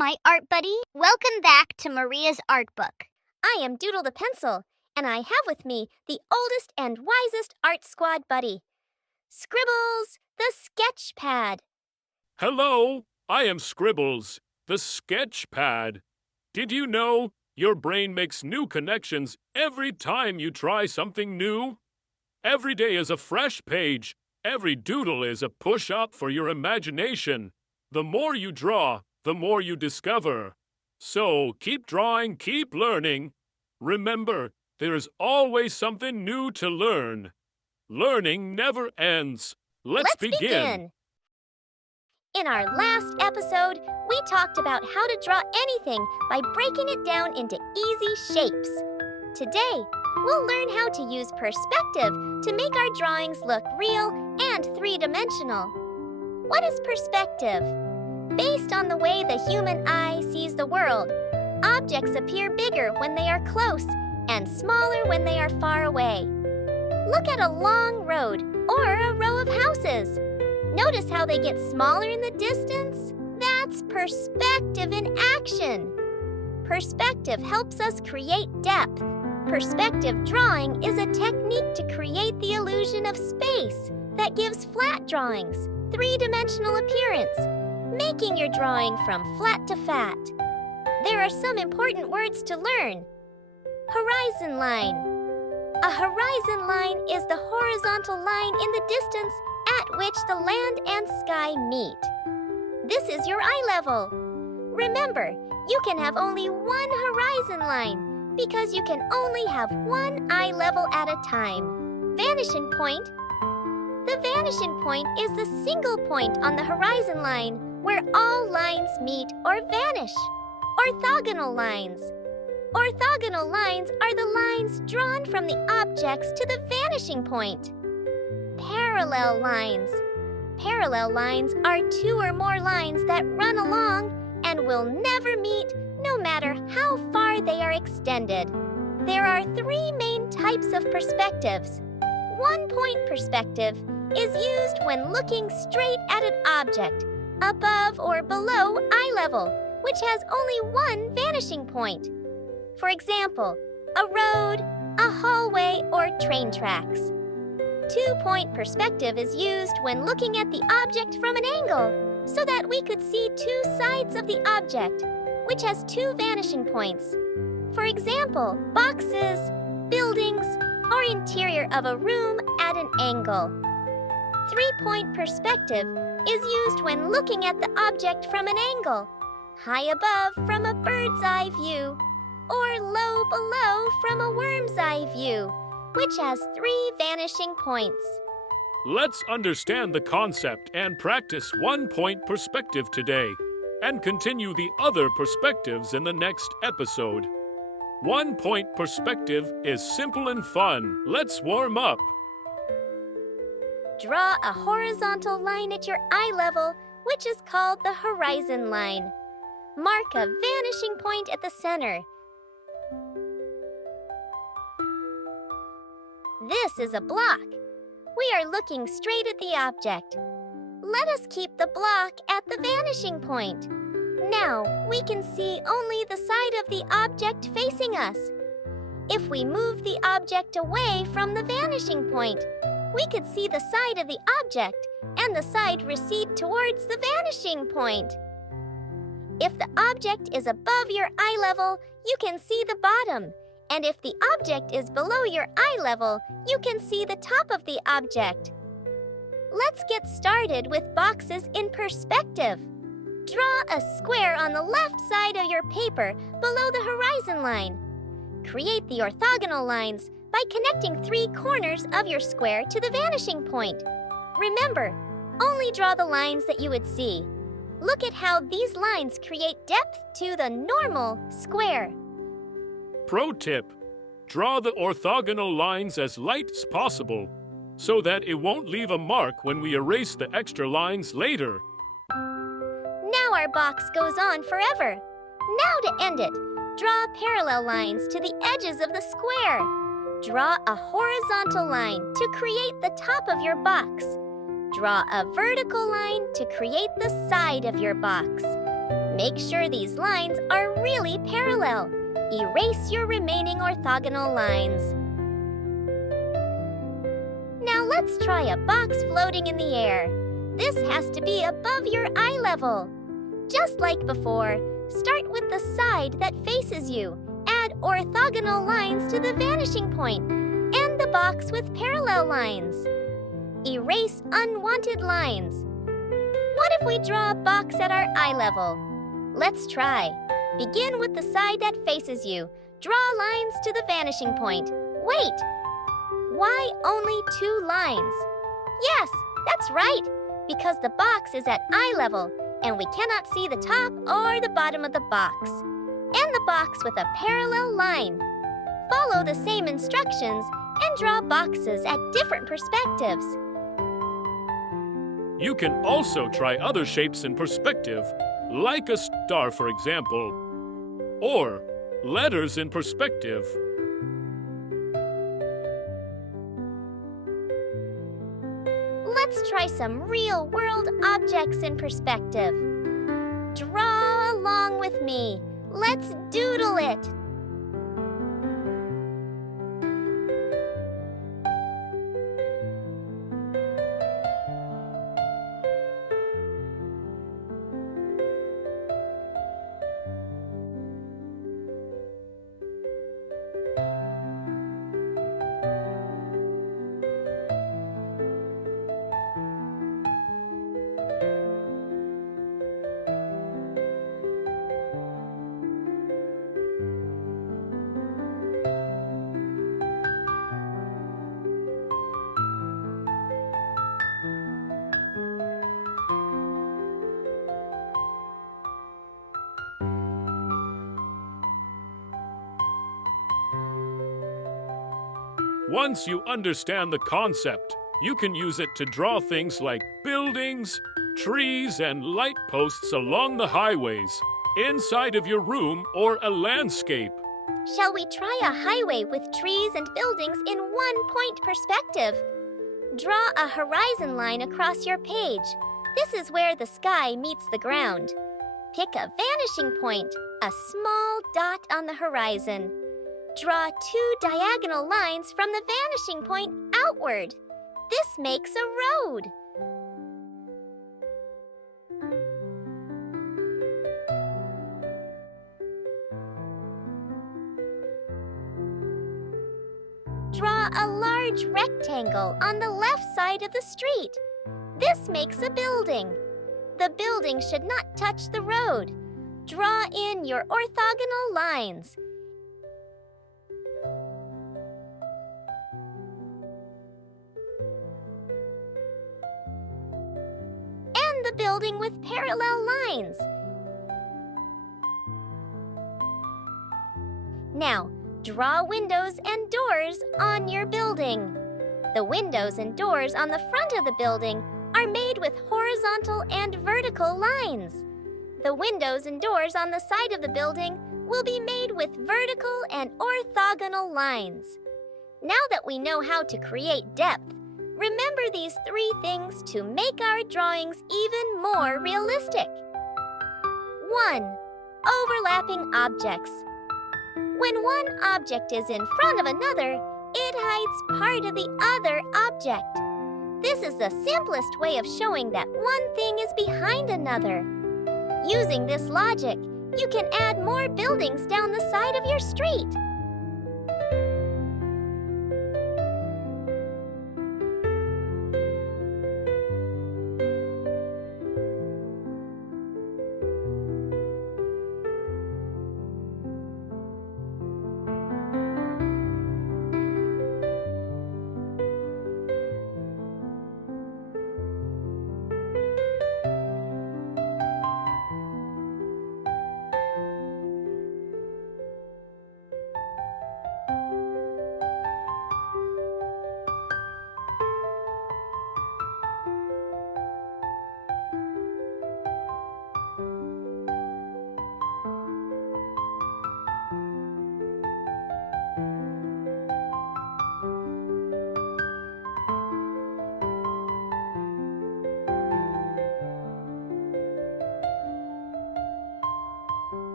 my art buddy. Welcome back to Maria's art book. I am Doodle the Pencil, and I have with me the oldest and wisest art squad buddy, Scribbles the Sketch Pad. Hello, I am Scribbles, the Sketch Pad. Did you know your brain makes new connections every time you try something new? Every day is a fresh page. Every doodle is a push-up for your imagination. The more you draw, the more you discover. So keep drawing, keep learning. Remember, there is always something new to learn. Learning never ends. Let's begin. In our last episode, we talked about how to draw anything by breaking it down into easy shapes. Today, we'll learn how to use perspective to make our drawings look real and three-dimensional. What is perspective? Based on the way the human eye sees the world, objects appear bigger when they are close and smaller when they are far away. Look at a long road or a row of houses. Notice how they get smaller in the distance? That's perspective in action. Perspective helps us create depth. Perspective drawing is a technique to create the illusion of space that gives flat drawings three-dimensional appearance, making your drawing from flat to fat. There are some important words to learn. Horizon line. A horizon line is the horizontal line in the distance at which the land and sky meet. This is your eye level. Remember, you can have only one horizon line because you can only have one eye level at a time. Vanishing point. The vanishing point is the single point on the horizon line where all lines meet or vanish. Orthogonal lines. Orthogonal lines are the lines drawn from the objects to the vanishing point. Parallel lines. Parallel lines are two or more lines that run along and will never meet no matter how far they are extended. There are three main types of perspectives. One-point perspective is used when looking straight at an object, above or below eye level, which has only one vanishing point. For example, a road, a hallway, or train tracks. Two-point perspective is used when looking at the object from an angle, so that we could see two sides of the object, which has two vanishing points. For example, boxes, buildings, or interior of a room at an angle. Three-point perspective is used when looking at the object from an angle, high above from a bird's eye view, or low below from a worm's eye view, which has three vanishing points. Let's understand the concept and practice one-point perspective today, and continue the other perspectives in the next episode. One-point perspective is simple and fun. Let's warm up. Draw a horizontal line at your eye level, which is called the horizon line. Mark a vanishing point at the center. This is a block. We are looking straight at the object. Let us keep the block at the vanishing point. Now, we can see only the side of the object facing us. If we move the object away from the vanishing point, we could see the side of the object and the side recede towards the vanishing point. If the object is above your eye level, you can see the bottom. And if the object is below your eye level, you can see the top of the object. Let's get started with boxes in perspective. Draw a square on the left side of your paper below the horizon line. Create the orthogonal lines by connecting three corners of your square to the vanishing point. Remember, only draw the lines that you would see. Look at how these lines create depth to the normal square. Pro tip: draw the orthogonal lines as light as possible, so that it won't leave a mark when we erase the extra lines later. Now our box goes on forever. Now to end it, draw parallel lines to the edges of the square. Draw a horizontal line to create the top of your box. Draw a vertical line to create the side of your box. Make sure these lines are really parallel. Erase your remaining orthogonal lines. Now let's try a box floating in the air. This has to be above your eye level. Just like before, start with the side that faces you. Add orthogonal lines to the vanishing point and the box with parallel lines. Erase unwanted lines. What if we draw a box at our eye level? Let's try. Begin with the side that faces you. Draw lines to the vanishing point. Wait! Why only 2 lines? Yes, that's right, because the box is at eye level and we cannot see the top or the bottom of the box. And the box with a parallel line. Follow the same instructions and draw boxes at different perspectives. You can also try other shapes in perspective, like a star, for example, or letters in perspective. Let's try some real-world objects in perspective. Draw along with me. Let's doodle it. Once you understand the concept, you can use it to draw things like buildings, trees, and light posts along the highways, inside of your room, or a landscape. Shall we try a highway with trees and buildings in one-point perspective? Draw a horizon line across your page. This is where the sky meets the ground. Pick a vanishing point, a small dot on the horizon. Draw 2 diagonal lines from the vanishing point outward. This makes a road. Draw a large rectangle on the left side of the street. This makes a building. The building should not touch the road. Draw in your orthogonal lines. And the building with parallel lines. Now, draw windows and doors on your building. The windows and doors on the front of the building are made with horizontal and vertical lines. The windows and doors on the side of the building will be made with vertical and orthogonal lines. Now that we know how to create depth, remember these 3 things to make our drawings even more realistic. 1. Overlapping objects. When one object is in front of another, it hides part of the other object. This is the simplest way of showing that one thing is behind another. Using this logic, you can add more buildings down the side of your street.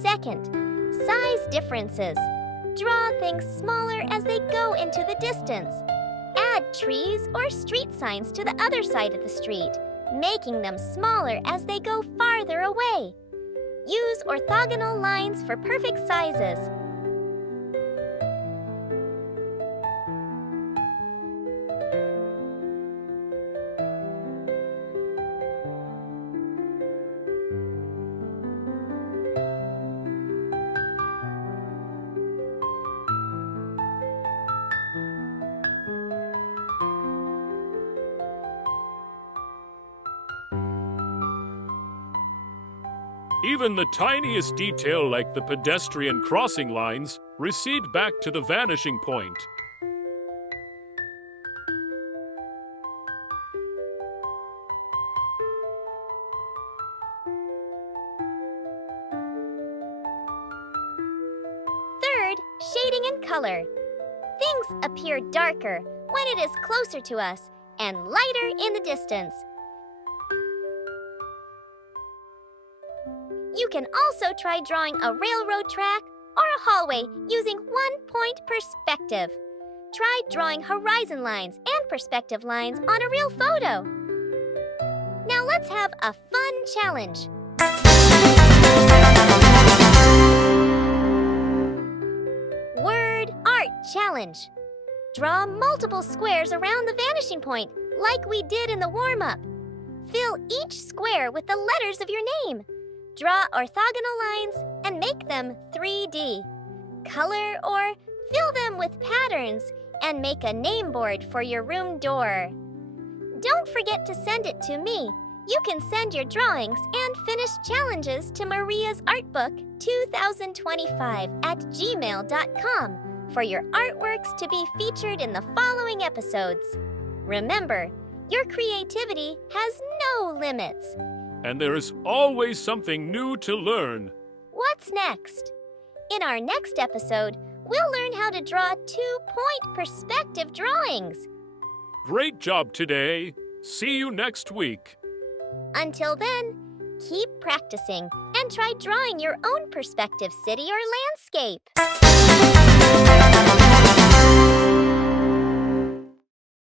Second, size differences. Draw things smaller as they go into the distance. Add trees or street signs to the other side of the street, making them smaller as they go farther away. Use orthogonal lines for perfect sizes. Even the tiniest detail, like the pedestrian crossing lines, recede back to the vanishing point. Third, shading and color. Things appear darker when it is closer to us and lighter in the distance. You can also try drawing a railroad track or a hallway using one-point perspective. Try drawing horizon lines and perspective lines on a real photo. Now let's have a fun challenge. Word Art Challenge. Draw multiple squares around the vanishing point, like we did in the warm-up. Fill each square with the letters of your name. Draw orthogonal lines and make them 3D. Color or fill them with patterns and make a name board for your room door. Don't forget to send it to me. You can send your drawings and finished challenges to Maria's Artbook 2025 at gmail.com for your artworks to be featured in the following episodes. Remember, your creativity has no limits. And there is always something new to learn. What's next? In our next episode, we'll learn how to draw two-point perspective drawings. Great job today. See you next week. Until then, keep practicing and try drawing your own perspective city or landscape.